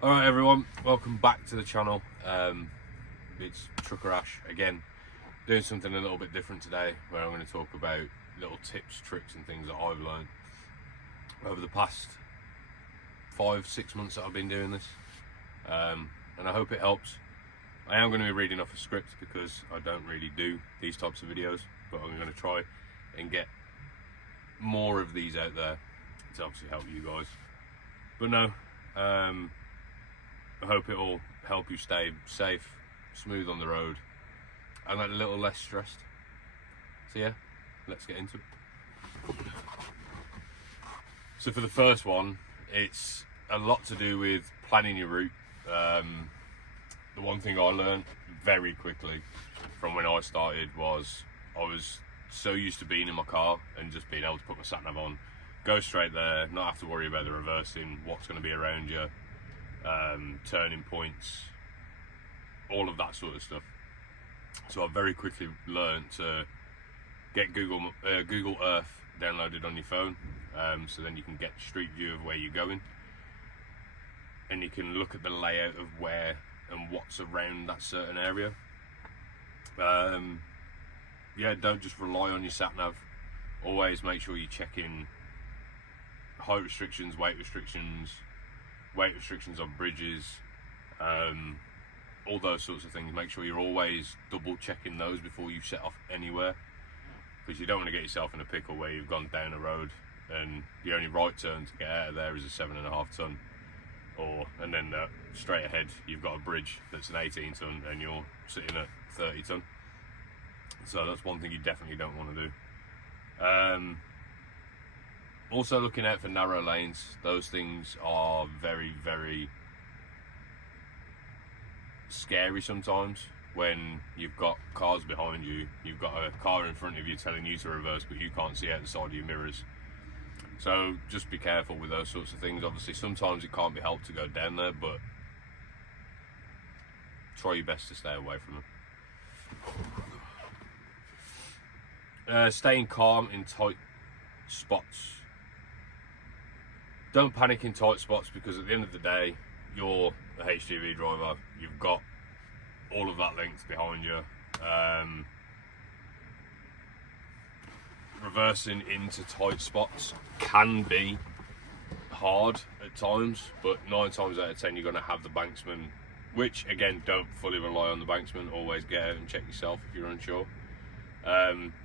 Alright everyone, welcome back to the channel. It's Trucker Ash again, doing something a little bit different today, where I'm going to talk about little tips, tricks and things that I've learned over the past 5-6 months that I've been doing this, and I hope it helps. I am going to be reading off a script because I don't really do these types of videos, but I'm going to try and get more of these out there to obviously help you guys. But no, I hope it will help you stay safe, smooth on the road, and a little less stressed. So yeah, let's get into it. So for the first one, it's a lot to do with planning your route. The one thing I learned very quickly from when I started was I was so used to being in my car and just being able to put my sat nav on, go straight there, not have to worry about the reversing, what's going to be around you, turning points, all of that sort of stuff. So I very quickly learned to get Google Earth downloaded on your phone, so then you can get street view of where you're going, and you can look at the layout of where and what's around that certain area. Yeah, don't just rely on your sat nav. Always make sure you check in height restrictions, weight restrictions on bridges, all those sorts of things. Make sure you're always double checking those before you set off anywhere, because you don't want to get yourself in a pickle where you've gone down a road and the only right turn to get out of there is a 7.5 ton, and then straight ahead you've got a bridge that's an 18 ton and you're sitting at 30 ton. So that's one thing you definitely don't want to do. Also looking out for narrow lanes. Those things are very, very scary sometimes when you've got cars behind you, you've got a car in front of you telling you to reverse, but you can't see out the side of your mirrors. So just be careful with those sorts of things. Obviously sometimes it can't be helped to go down there, but try your best to stay away from them. Staying calm in tight spots. Don't panic in tight spots, because at the end of the day, you're a HGV driver. You've got all of that length behind you. Reversing into tight spots can be hard at times, but 9 times out of 10 you're going to have the banksman, which again, don't fully rely on the banksman. Always get out and check yourself if you're unsure.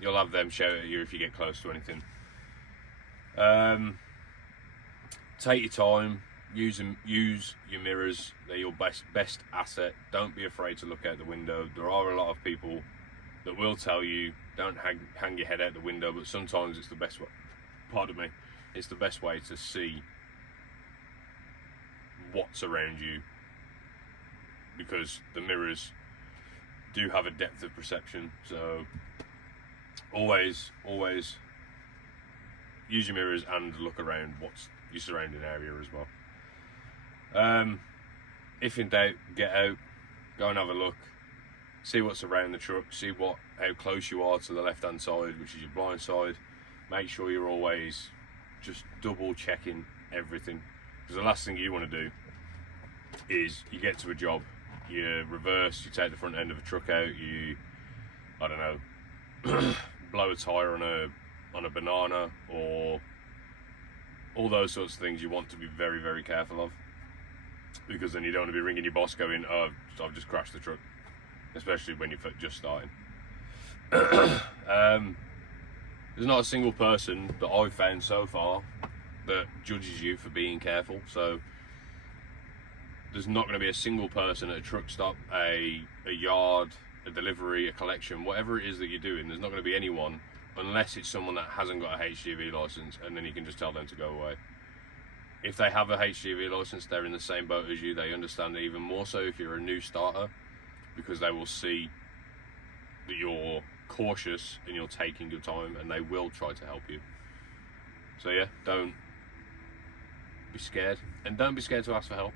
You'll have them shout at you if you get close to anything. Take your time, use your mirrors. They're your best asset. Don't be afraid to look out the window. There are a lot of people that will tell you don't hang your head out the window, but sometimes it's the best way, it's the best way to see what's around you, because the mirrors do have a depth of perception. So always use your mirrors and look around what's your surrounding area as well. If in doubt, get out, go and have a look, see what's around the truck, see how close you are to the left hand side, which is your blind side. Make sure you're always just double checking everything, because the last thing you want to do is you get to a job, you reverse, you take the front end of a truck out, you, I don't know, blow a tyre on a banana, or all those sorts of things. You want to be very, very careful of, because then you don't want to be ringing your boss going, oh, I've just crashed the truck, especially when you're just starting. There's not a single person that I've found so far that judges you for being careful. So there's not going to be a single person at a truck stop, a yard, a delivery, a collection, whatever it is that you're doing, there's not going to be anyone, unless it's someone that hasn't got a HGV license, and then you can just tell them to go away. If they have a HGV license, they're in the same boat as you. They understand it even more so if you're a new starter, because they will see that you're cautious and you're taking your time, and they will try to help you. So yeah, don't be scared, and don't be scared to ask for help.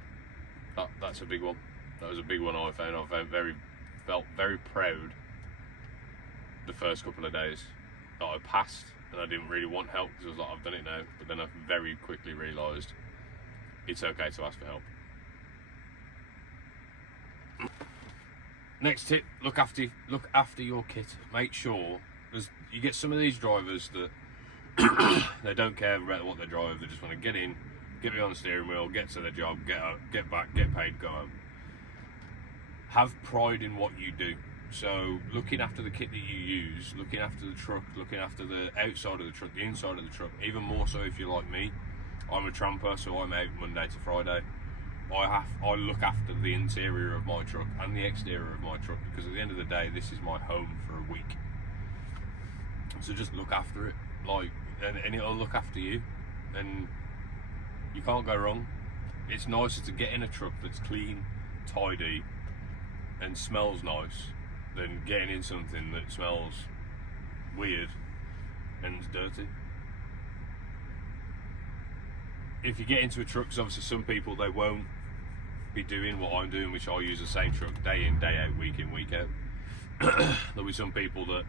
That's a big one. That was a big one I found. I felt very proud the first couple of days that I passed, and I didn't really want help because I was like, I've done it now. But then I very quickly realised it's okay to ask for help. Next tip: look after your kit. Make sure, because you get some of these drivers that they don't care about what they drive. They just want to get in, get behind the steering wheel, get to their job, get out, get back, get paid, go home. Have pride in what you do. So looking after the kit that you use, looking after the truck, looking after the outside of the truck, the inside of the truck, even more so if you're like me. I'm a tramper, so I'm out Monday to Friday. I look after the interior of my truck and the exterior of my truck, because at the end of the day, this is my home for a week. So just look after it, and it'll look after you, and you can't go wrong. It's nicer to get in a truck that's clean, tidy, and smells nice than getting in something that smells weird and is dirty. If you get into a truck, because obviously some people, they won't be doing what I'm doing, which I use the same truck day in, day out, week in, week out. There'll be some people that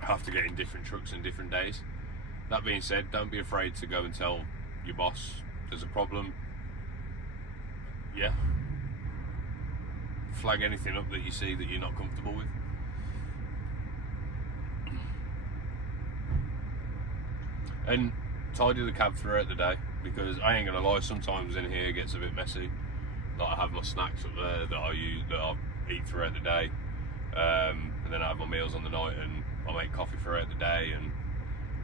have to get in different trucks on different days. That being said, don't be afraid to go and tell your boss there's a problem. Yeah. Flag anything up that you see that you're not comfortable with. And tidy the cab throughout the day, because I ain't gonna lie, sometimes in here it gets a bit messy. Like, I have my snacks up there that I eat throughout the day, and then I have my meals on the night, and I make coffee throughout the day and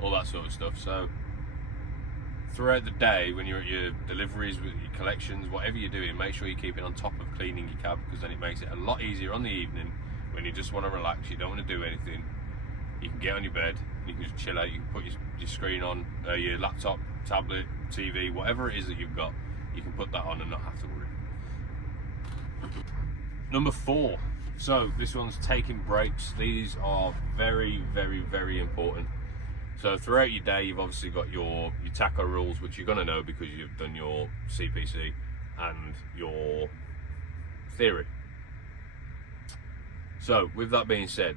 all that sort of stuff. So throughout the day, when you're at your deliveries, with your collections, whatever you're doing, make sure you're keeping on top of cleaning your cab, because then it makes it a lot easier on the evening when you just want to relax, you don't want to do anything. You can get on your bed, you can just chill out, you can put your screen on, your laptop, tablet, TV, whatever it is that you've got, you can put that on and not have to worry. Number 4. So this one's taking breaks. These are very, very, very important. So throughout your day, you've obviously got your tacho rules, which you're going to know because you've done your CPC and your theory. So with that being said,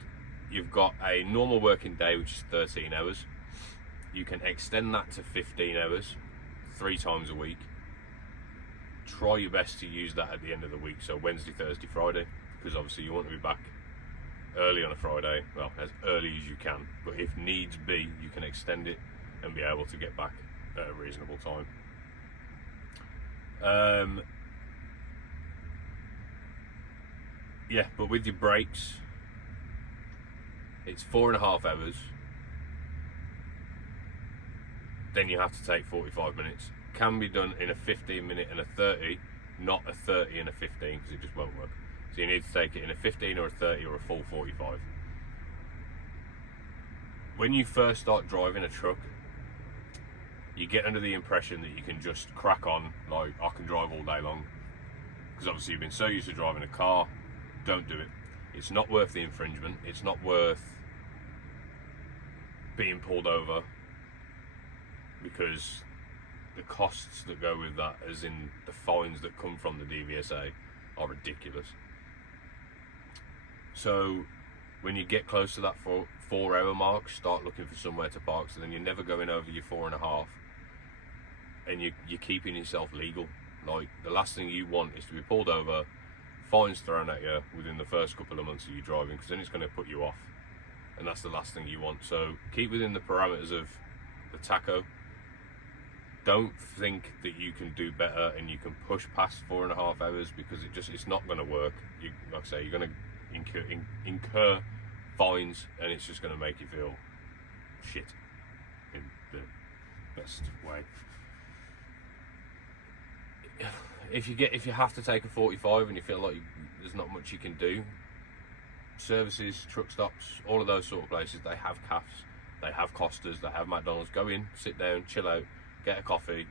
you've got a normal working day, which is 13 hours. You can extend that to 15 hours 3 times a week. Try your best to use that at the end of the week, so Wednesday, Thursday, Friday, because obviously you want to be back early on a Friday, well, as early as you can, but if needs be, you can extend it and be able to get back at a reasonable time. Yeah, but with your breaks, it's 4.5 hours, then you have to take 45 minutes. Can be done in a 15-minute and a 30, not a 30 and a 15, because it just won't work. So you need to take it in a 15 or a 30 or a full 45. When you first start driving a truck, you get under the impression that you can just crack on, like, I can drive all day long, because obviously you've been so used to driving a car. Don't do it. It's not worth the infringement. It's not worth being pulled over, because the costs that go with that, as in the fines that come from the DVSA, are ridiculous. So when you get close to that 4 hour mark, start looking for somewhere to park, so then you're never going over your 4.5, and you're keeping yourself legal. Like, the last thing you want is to be pulled over, fines thrown at you within the first couple of months of you driving, because then it's going to put you off, and that's the last thing you want. So keep within the parameters of the tacho. Don't think that you can do better and you can push past 4.5 hours, because it's not going to work. Like I say, you're going to incur fines, and it's just going to make you feel shit in the best way. If you have to take a 45 and you feel like there's not much you can do, services, truck stops, all of those sort of places, they have CAFs, they have Costas, they have McDonald's. Go in, sit down, chill out, get a coffee,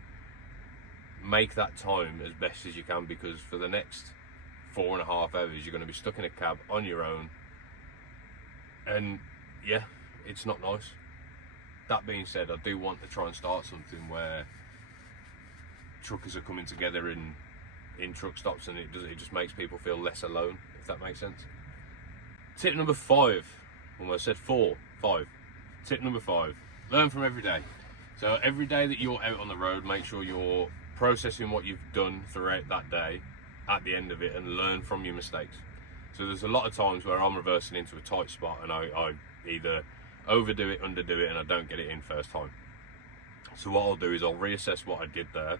make that time as best as you can, because for the next 4.5 hours you're going to be stuck in a cab on your own, and yeah, it's not nice. That being said, I do want to try and start something where truckers are coming together in truck stops, and it just makes people feel less alone, if that makes sense. Tip number 5, almost said 4, 5. Tip number 5, learn from every day. So every day that you're out on the road, make sure you're processing what you've done throughout that day at the end of it and learn from your mistakes. So there's a lot of times where I'm reversing into a tight spot and I either overdo it, underdo it, and I don't get it in first time. So what I'll do is I'll reassess what I did there,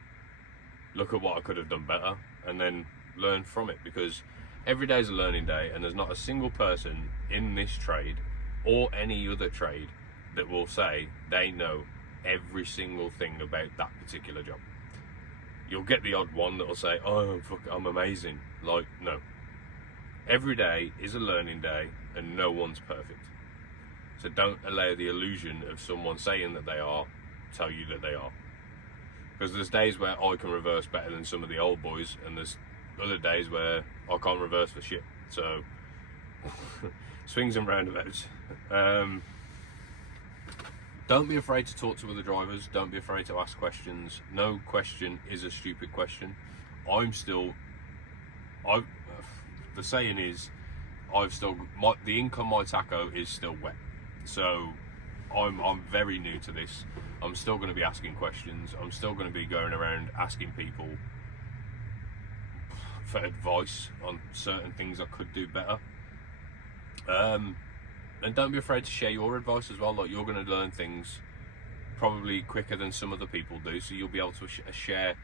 look at what I could have done better, and then learn from it, because every day is a learning day, and there's not a single person in this trade or any other trade that will say they know every single thing about that particular job. You'll get the odd one that'll say, oh fuck, I'm amazing. Like, no. Every day is a learning day and no one's perfect. So don't allow the illusion of someone saying that they are tell you that they are. Because there's days where I can reverse better than some of the old boys, and there's other days where I can't reverse for shit. So swings and roundabouts. Don't be afraid to talk to other drivers. Don't be afraid to ask questions. No question is a stupid question. The saying is, the ink on my taco is still wet. So I'm very new to this. I'm still going to be asking questions. I'm still going to be going around asking people for advice on certain things I could do better. And don't be afraid to share your advice as well. Like, you're going to learn things probably quicker than some other people do, so you'll be able to share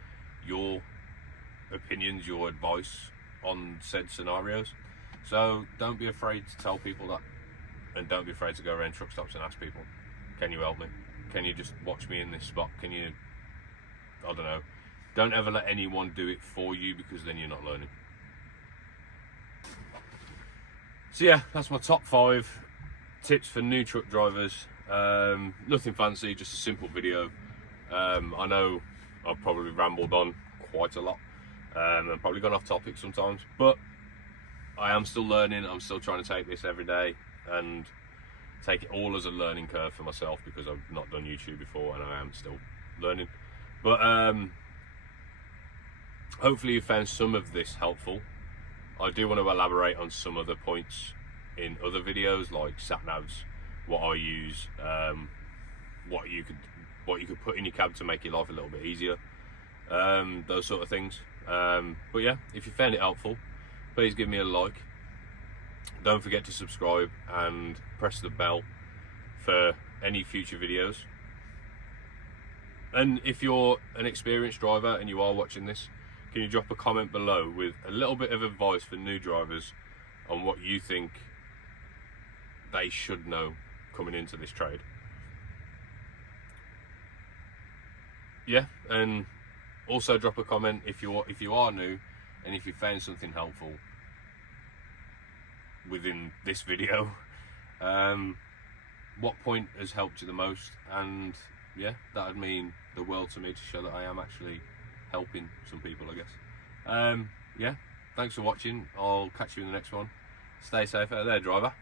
your opinions, your advice on said scenarios. So don't be afraid to tell people that, and don't be afraid to go around truck stops and ask people, can you help me? Can you just watch me in this spot? Can you, I don't know. Don't ever let anyone do it for you, because then you're not learning. So yeah, that's my top 5 tips for new truck drivers. Nothing fancy, just a simple video. I know I've probably rambled on quite a lot, and probably gone off topic sometimes, but I am still learning. I'm still trying to take this every day and take it all as a learning curve for myself, because I've not done YouTube before and I am still learning. But hopefully you found some of this helpful. I do want to elaborate on some other points in other videos, like sat navs, what I use, what you could put in your cab to make your life a little bit easier, those sort of things. But yeah, if you found it helpful, please give me a like. Don't forget to subscribe and press the bell for any future videos. And if you're an experienced driver and you are watching this, can you drop a comment below with a little bit of advice for new drivers on what you think they should know coming into this trade? Yeah, and also drop a comment if you are new, and if you found something helpful within this video, what point has helped you the most. And yeah, that would mean the world to me, to show that I am actually helping some people, I guess. Yeah, thanks for watching. I'll catch you in the next one. Stay safe out there, driver.